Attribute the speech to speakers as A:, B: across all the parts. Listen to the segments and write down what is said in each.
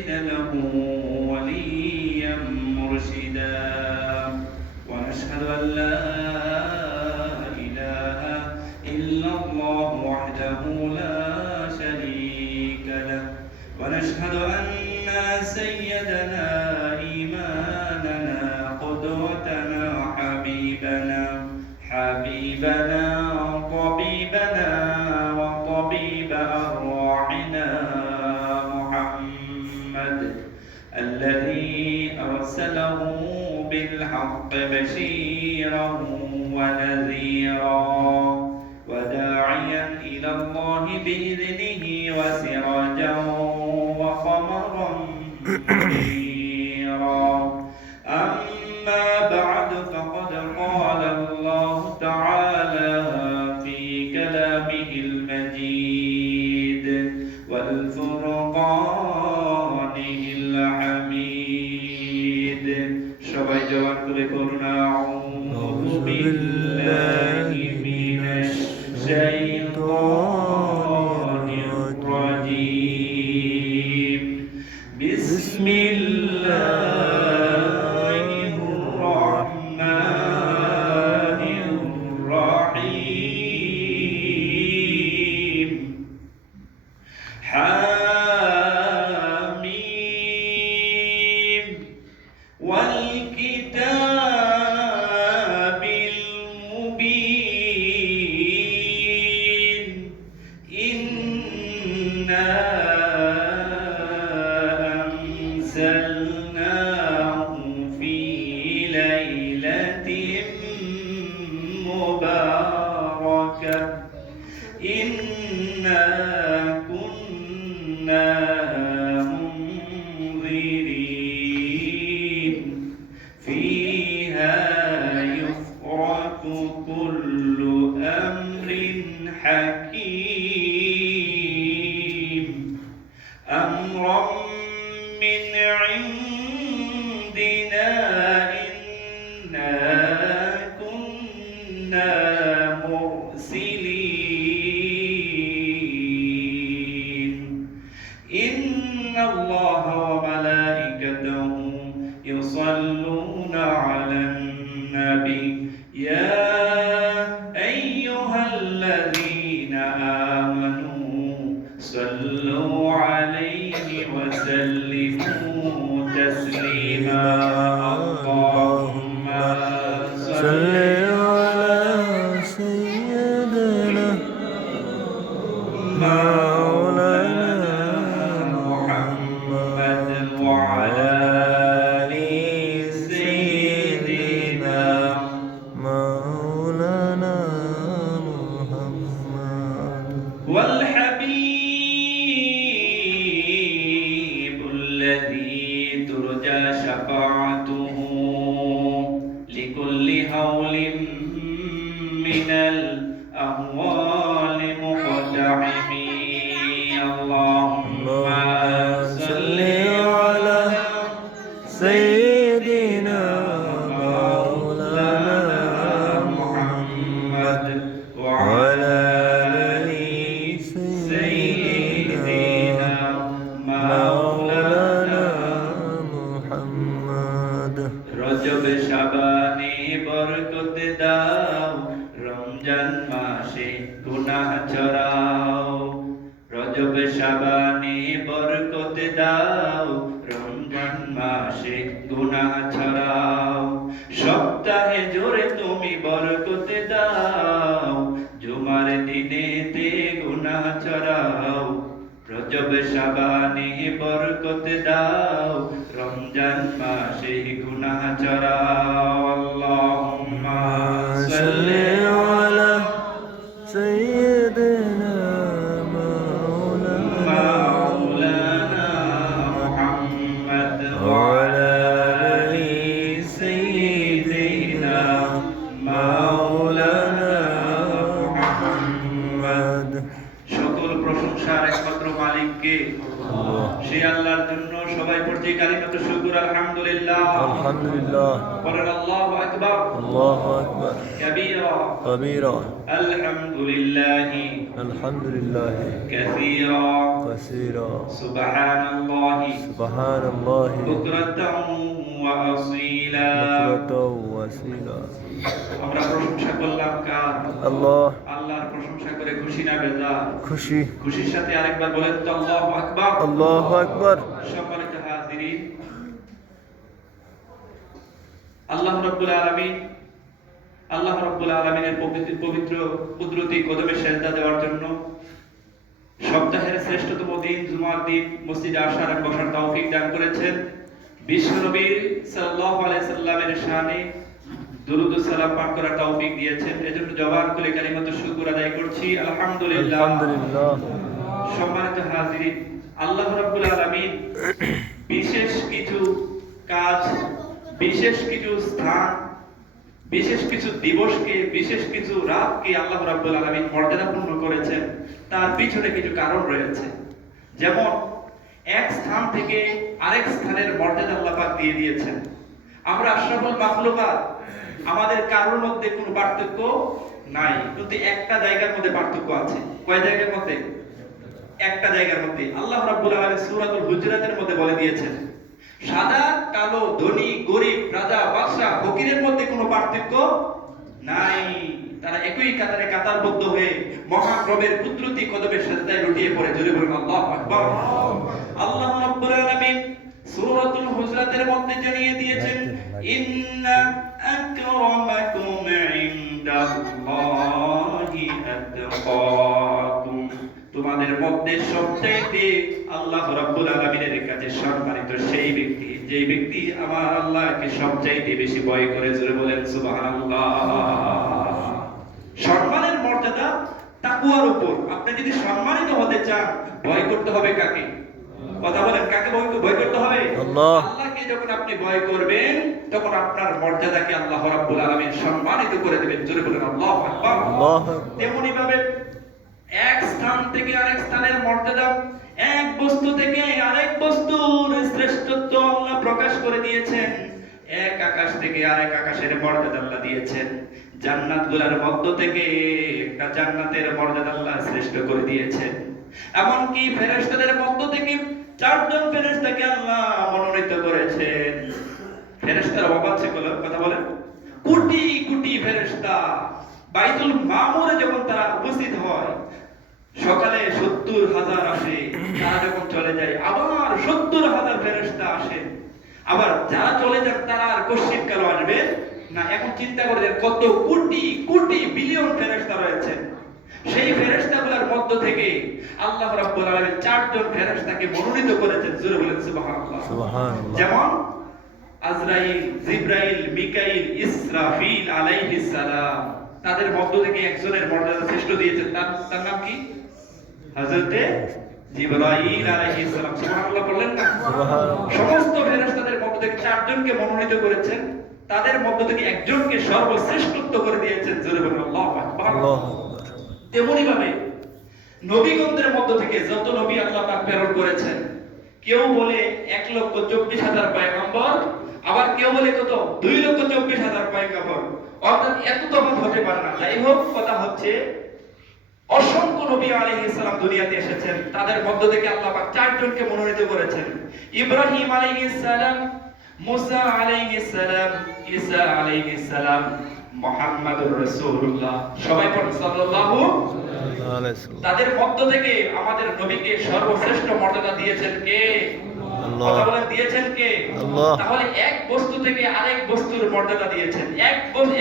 A: تجد له وليا مرشدا. ونشهد أن لا إله إلا الله وحده لا شريك له. ونشهد أن سيدنا إيماننا قدوتنا حبيبنا حبيبنا بشيرا ونذيرا وداعيا إلى الله بإذنه وسراجا وقمرا সবাই জবান করে করুন إنا صلوا عليه ছড়াও রজব শাবানে বরকত দাও, রমজান মাসে গুনাহ ছড়াও। সপ্তাহে জোরে তুমি বরকত দাও, জুমার দিনেতে গুনাহ ছড়াও। রজব শাবানে বরকত দাও, রমজান মাসে গুনাহ চড়াও সে আল্লাহর জন্য সবাই পড়ছে কালিমাত শুকুর আলহামদুলিল্লাহ।
B: আলহামদুলিল্লাহ।
A: বলেন আল্লাহু আকবার।
B: আল্লাহু আকবার।
A: কাবীরা।
B: কবিরা।
A: আলহামদুলিল্লাহ।
B: আলহামদুলিল্লাহ।
A: কাসীরা।
B: কাসীরা।
A: সুবহানাল্লাহ।
B: সুবহানাল্লাহ।
A: বুকরাতাও ওয়া আসীলা।
B: বুকরাতাও ওয়াসীলা
A: আমরা প্রশংসা করলাম কার?
B: আল্লাহ।
A: আল্লাহর প্রশংসা করে খুশি না বেজার?
B: খুশি।
A: খুশির সাথে আরেকবার বলেন তো আল্লাহু আকবার।
B: আল্লাহু আকবার।
A: সম্মানিত হাজিরিন আল্লাহ রাব্বুল আলামিন আল্লাহ রাব্বুল আলামিনের পবিত্র পবিত্র কুদরতি কদমে সেজদা দেওয়ার জন্য সপ্তাহের শ্রেষ্ঠতম দিন জুমার দিন মসজিদে আসার এবং বসার তৌফিক দান করেছেন। বিশ্বনবী সাল্লাল্লাহু আলাইহি সাল্লামের শানে দুরুদ ও সালাম পাঠ করার তৌফিক দিয়েছেন। এজন্য জবান খুলে কালিমাত শুকর আদায় করছি। আলহামদুলিল্লাহ।
B: আলহামদুলিল্লাহ।
A: সম্মানিত হাজিরিন আল্লাহ রাব্বুল আলামিন বিশেষ কিছু কাজ বিশেষ কিছু স্থান বিশেষ কিছু দিবসকে বিশেষ কিছু রাতকে আল্লাহ রাব্বুল আলামিন মর্যাদাপূর্ণ করেছেন। তার পিছনে কিছু কারণ রয়েছে। যেমন এক স্থান থেকে আরেক স্থানের মর্যাদা আল্লাহ পাক দিয়ে দিয়েছেন। আমরা আশরাফুল মাখলুকাত আমাদের কারোর মধ্যে কোনো পার্থক্য নাই। কিন্তু একটা জায়গার মধ্যে পার্থক্য আছে। কয় জায়গার মধ্যে? একটা জায়গার মধ্যে। আল্লাহ রাব্বুল আলামিন সূরাতুল হুজরাতের মধ্যে বলে দিয়েছেন সাদা কালো ধনী গরিব রাজা বাদশা ফকিরের মধ্যে কোনো পার্থক্য নাই। তারা একই কাতারে কাতারবদ্ধ হয়ে মহান রবের কুদরতি কদমে সেজদায় লুটিয়ে পড়ে। জোরে বলুন আল্লাহু আকবার। আল্লাহ রাব্বুল আলামিন সূরাতুল হুজরাতের মধ্যে জানিয়ে দিয়েছেন ইন্না আকরামাকুম ইনদাল্লাহি আতকাকুম তোমাদের মধ্যে সবচাইতে আল্লাহ কাছে সম্মানিত সেই ব্যক্তি, যে ব্যক্তি আমার আল্লাহকে সবচাইতে বেশি ভয় করে, জোরে বলেন সুবহানাল্লাহ। সম্মানের মর্যাদা উপর। আপনি যদি সম্মানিত হতে চান, ভয় করতে হবে কাকে? কথা বলেন কাকে ভয় করতে হবে? আল্লাহকে যখন আপনি ভয় করবেন তখন আপনার মর্যাদাকে আল্লাহ রাব্বুল আলামিন সম্মানিত করে দিবেন। জোরে বলেন আল্লাহু আকবার।
B: আল্লাহ
A: তেমনি ভাবে এক স্থান থেকে আরেক স্থানের মর্যাদা এক বস্তু থেকে আরেক বস্তুর শ্রেষ্ঠত্ব আল্লাহ প্রকাশ করে দিয়েছেন। এক আকাশ থেকে আরেক আকাশের মর্যাদা আল্লাহ দিয়েছেন। জান্নাতগুলার মধ্য থেকে একটা জান্নাতের মর্যাদা আল্লাহ শ্রেষ্ঠ করে দিয়েছেন। এমনকি ফেরেশতাদের মধ্য থেকে চারজন ফেরেশতাকে আল্লাহ মনোনীত করেছেন। ফেরেশতার অভাব আছে কথা বলেন কোটি কোটি ফেরেশতা বাইতুল মামুরে যখন তারা উপস্থিত হয়, সকালে সত্তর হাজার আসে, তারা যখন চলে যায়, আবার সত্তর হাজার ফেরেশতা আসে। আবার যারা চলে যান তারা আর কশ্চিত কালো আসবে না। এখন চিন্তা করে কত কোটি কোটি বিলিয়ন ফেরেশতা রয়েছে। সেই ফেরেশতাগুলোর মধ্য থেকে আল্লাহ রাব্বুল আলামিন চারজন ফেরেশতাকে মনোনীত করেছেন। জোরে বলেন সুবহানাল্লাহ।
B: সুবহানাল্লাহ।
A: যেমন আজরাইল জিব্রাইল মিকাইল ইসরাফিল আলাইহিস সালাম। তাদের মধ্য থেকে একজনের মর্যাদা শ্রেষ্ঠ দিয়েছেন। তার তার নাম কি? হযরতে জিব্রাইল আলাইহিস সালাম। সুবহানাল্লাহ বললেন না?
B: সুবহানাল্লাহ।
A: সমস্ত ফেরেশতাদের মধ্য থেকে চারজনকে মনোনীত করেছেন। তাদের মধ্য থেকে একজনকে সর্বশ্রেষ্ঠত্ব করে দিয়েছেন। জোরে বলুন আল্লাহু আকবার।
B: আল্লাহু আকবার।
A: তেমনি ভাবে নবীগণদের মধ্য থেকে যত নবী আল্লাহ পাক প্রেরণ করেছেন, কেউ বলে এক লক্ষ চব্বিশ হাজার পয়গম্বর, আবার কেউ বলে কত? দুই লক্ষ চব্বিশ হাজার পয়গম্বর। অর্থাৎ এত তফাৎ হতে পারে না। যাই হোক, কথা হচ্ছে, অসংখ্য নবী আলাইহিস সালাম দুনিয়াতে এসেছেন। তাদের মধ্য থেকে আল্লাহ পাক চারজনকে মনোনীত করেছেন। ইব্রাহিম আলাইহিস সালাম, মুসা আলাইহিস সালাম, ঈসা আলাইহিস সালাম। মুহাম্মাদুর রাসূলুল্লাহ। সবাই সাল্লাল্লাহু তাদের মধ্য থেকে আমাদের নবীকে সর্বশ্রেষ্ঠ মর্যাদা দিয়েছেন কে? কথা বলেন দিয়েছেন কে? তাহলে এক বস্তু থেকে আরেক বস্তুর মর্যাদা দিয়েছেন। এক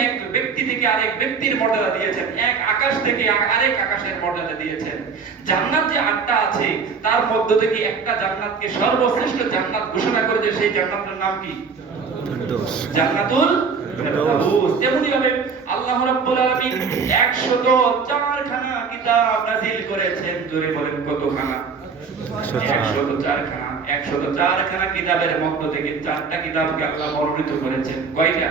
A: এক ব্যক্তি থেকে আরেক ব্যক্তির মর্যাদা দিয়েছেন। এক আকাশ থেকে আরেক আকাশের মর্যাদা দিয়েছেন। জান্নাত যে আটটা আছে তার মধ্য থেকে একটা জান্নাতকে সর্বশ্রেষ্ঠ জান্নাত ঘোষণা করেছে সেই জান্নাতের নাম কি? জান্নাতুল
B: ফেরদাউস।
A: ফেরদাউস তেমনি ভাবে আল্লাহ রাব্বুল আলামিন 104 খানা কিতাব নাযিল করেছেন জোরে বলেন কতখানা? 104 খানা 104 খানা কিতাবের মধ্য থেকে চারটা কিতাবকে আল্লাহ মনোনীত করেছেন। কয়টা?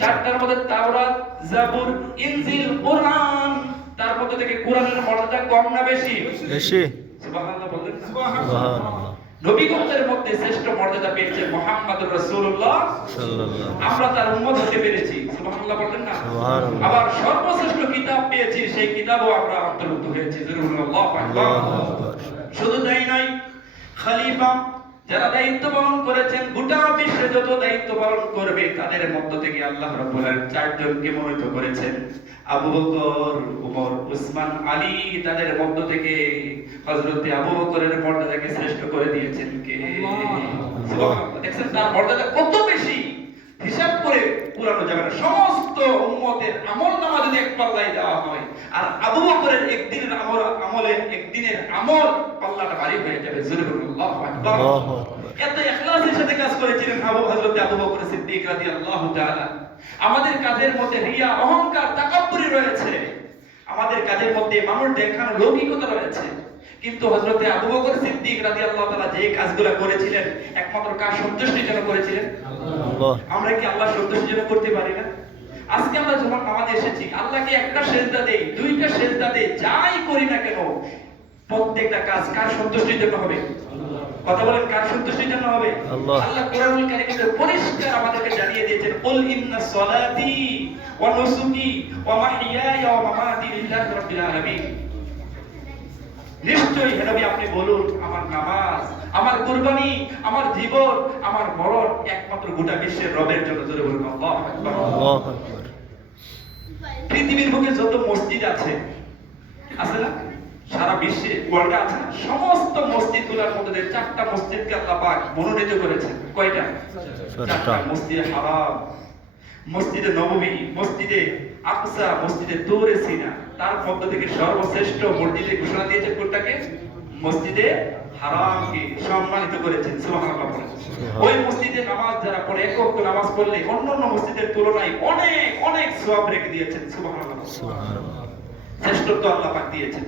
A: চারটার মধ্যে তাওরাত জাবুর ইনজিল কোরআন। তার মধ্যে থেকে কোরআনের মর্যাদা কম না বেশি?
B: বেশি।
A: সুবহানাল্লাহ বললেন না?
B: সুবহানাল্লাহ।
A: নবীগণের মধ্যে শ্রেষ্ঠ মর্যাদা পেয়েছে মোহাম্মদুর রাসূলুল্লাহ। আমরা তার উম্মত হতে পেরেছি সুবহানাল্লাহ বলেন না?
B: সুবহানাল্লাহ।
A: আবার সর্বশ্রেষ্ঠ কিতাব পেয়েছি সেই কিতাবও আমরা অন্তর্ভুক্ত হয়েছি জরুর আল্লাহু আকবার
B: আল্লাহু আকবার।
A: শুধু তাই নয় খলিফা যারা দায়িত্ব পালন করেছেন গোটা বিশ্বে যত দায়িত্ব পালন করবে তাদের মধ্য থেকে আল্লাহ রাব্বুল আলামিন চারজনকে মনোনীত করেছেন। আবু বকর ওমর উসমান আলী তাদের মধ্য থেকে হযরতে আবু বকরের মর্যাদাকে শ্রেষ্ঠ করে দিয়েছেন কে। দেখছেন তার মর্যাদা কত বেশি? হিসাব করে পুরানো যাবে না সমস্ত উম্মতের আমল নামা যদি এক পাল্লায় দেওয়া হয় আর আবু বকরের একদিনের আমল আমলের একদিনের আমল হয়ে যাবে। এত ইখলাসের সাথে কাজ করেছিলেন আবু হযরত আবু বকর সিদ্দিক রাদিয়াল্লাহু তাআলা? আমাদের কাজের মধ্যে রিয়া অহংকার তাকাব্বুরি রয়েছে। আমাদের কাজের মধ্যে মানুষ দেখানো লৌকিকতা রয়েছে। কিন্তু হযরতে আবু বকর সিদ্দিক রাদিয়াল্লাহু তাআলা যে কাজগুলো করেছিলেন একমাত্র কার সন্তুষ্টির জন্য করেছিলেন?
B: আল্লাহ।
A: আমরা কি আল্লাহ সন্তুষ্টির জন্য করতে পারি না? আজকে আমরা যখন নামাজে এসেছি আল্লাহকে একটা সেজদা দেই দুইটা সেজদা দেই যাই করি না কেন প্রত্যেকটা কাজ কার সন্তুষ্টির জন্য হবে? কথা বলেন কার সন্তুষ্টির জন্য হবে?
B: আল্লাহ।
A: কোরআনুল কারীমে পরিষ্কার আমাদেরকে জানিয়ে দিয়েছেন কুল ইন্না সলাতি ওয়া নুসুকি ওয়া মাহইয়ায়া ওয়া মামাতি লিল্লাহি রাব্বিল আলামিন। নিশ্চয়ই হে নবী আপনি বলুন আমার নামাজ আমার কুরবানি আমার জীবন আমার মরণ একমাত্র গোটা বিশ্বের রবের জন্য জোরে বলুন আল্লাহু আকবার।
B: আল্লাহু আকবার।
A: পৃথিবীর বুকে যত মসজিদ আছে আছে না? সারা বিশ্বে ওয়ার্ল্ডে আছে। সমস্ত মসজিদগুলোর মধ্যে দিয়ে চারটা মসজিদকে আল্লাহ পাক মনোনীত করেছেন। কয়টা?
B: চারটা।
A: মসজিদে হারাম মসজিদে নববী মসজিদে আকসা মসজিদে তুরে সিনা। তার মধ্য থেকে সর্বশ্রেষ্ঠ মসজিদে ঘোষণা দিয়েছেন কোনটাকে? মসজিদে হারামকে সম্মানিত করেছেন। সুবহানাল্লাহ। ওই মসজিদে নামাজ যারা পড়ে এক ওয়াক্ত নামাজ পড়লে অন্যান্য মসজিদের তুলনায় অনেক অনেক সওয়াব রেখে দিয়েছেন। সুবহানাল্লাহ
B: সুবহানাল্লাহ।
A: শ্রেষ্ঠত্ব আল্লাহ পাক দিয়েছেন।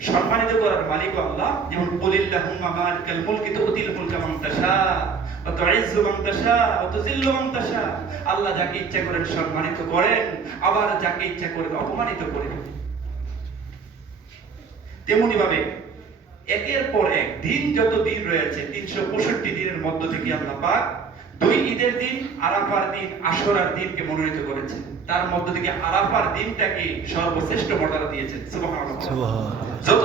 A: সম্মানিত করার মালিক আল্লাহ। যেমন কুলিল্লাহুম্মা মালিকাল মুলকি, তুতিল মুলকা মান তাশা, ওয়া তুইজ্জু মান তাশা, ওয়া আল্লাহ যাকে ইচ্ছা করেন সম্মানিত করেন, আবার যাকে ইচ্ছা করেন অপমানিত করেন। তেমনি ভাবে একের পর এক দিন যত দিন রয়েছে, তিনশো পঁয়ষট্টি দিনের মধ্য থেকে আল্লাহ পাক দুই ঈদের দিন, আরাফার দিন আশরার দিনকে মনোনীত করেছেন। তার মধ্য থেকে আরাফার দিনটাকে সর্বশ্রেষ্ঠ মর্যাদা দিয়েছেন। যত